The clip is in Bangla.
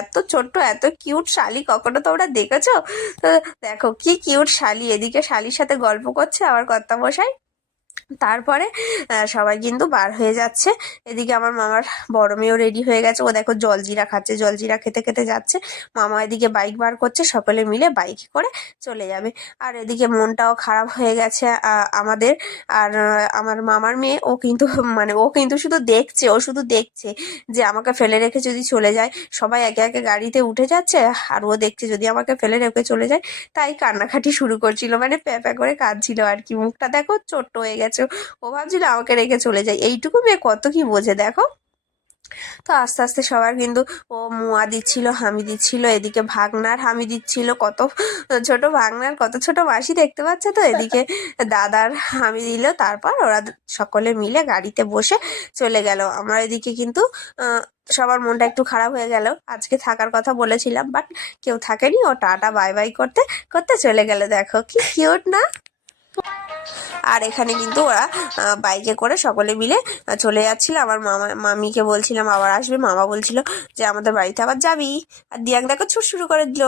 এত ছোট্ট এত কিউট শালি কখনো তোমরা দেখেছো? তো দেখো কি কিউট শালি, এদিকে শালির সাথে গল্প করছে আবার কর্তামশাই। তারপরে সবাই কিন্তু বার হয়ে যাচ্ছে। এদিকে আমার মামার বড় মেয়েও রেডি হয়ে গেছে, ও দেখো জলজিরা খাচ্ছে, জলজিরা খেতে খেতে যাচ্ছে। মামা এদিকে বাইক বার করছে, সকলে মিলে বাইকে করে চলে যাবে। আর এদিকে মনটাও খারাপ হয়ে গেছে আমাদের। আর আমার মামার মেয়ে ও কিন্তু মানে ও কিন্তু শুধু দেখছে, ও শুধু দেখছে যে আমাকে ফেলে রেখে যদি চলে যায়। সবাই একে একে গাড়িতে উঠে যাচ্ছে আর ও দেখছে যদি আমাকে ফেলে রেখে চলে যায়। তাই কান্নাকাটি শুরু করছিল, মানে প্যাঁ প্যাঁ করে কাঁদছিল আর কি। মুখটা দেখো ছোট্ট হয়ে গেছে, ও ভাবছিল আমাকে রেখে চলে যায়। এইটুকু মেয়ে কত কি বোঝে দেখো। তো আস্তে আস্তে সবার কিন্তু ও মুয়া দিচ্ছিল, হামি দিচ্ছিল, এদিকে ভাগনার হামি দিচ্ছিল, কত ছোট ভাগনার কত ছোট মাসি দেখতে পাচ্ছে তো, এদিকে দাদার হামি দিল। তারপর ওরা সকলে মিলে গাড়িতে বসে চলে গেল। আমরা এদিকে কিন্তু সবার মনটা একটু খারাপ হয়ে গেল, আজকে থাকার কথা বলেছিলাম বাট কেউ থাকেনি, ও টাটা বাই বাই করতে করতে চলে গেল। দেখো কি কিউট না? আর এখানে কিন্তু ওরা বাইকে করে সকলে মিলে চলে যাচ্ছিল। আমার মামিকে বলছিলাম আবার আসবে, মামা বলছিল যে আমাদের বাড়িতে আবার যাবি, আর দিয়াং দেখো ছুট শুরু করে দিল।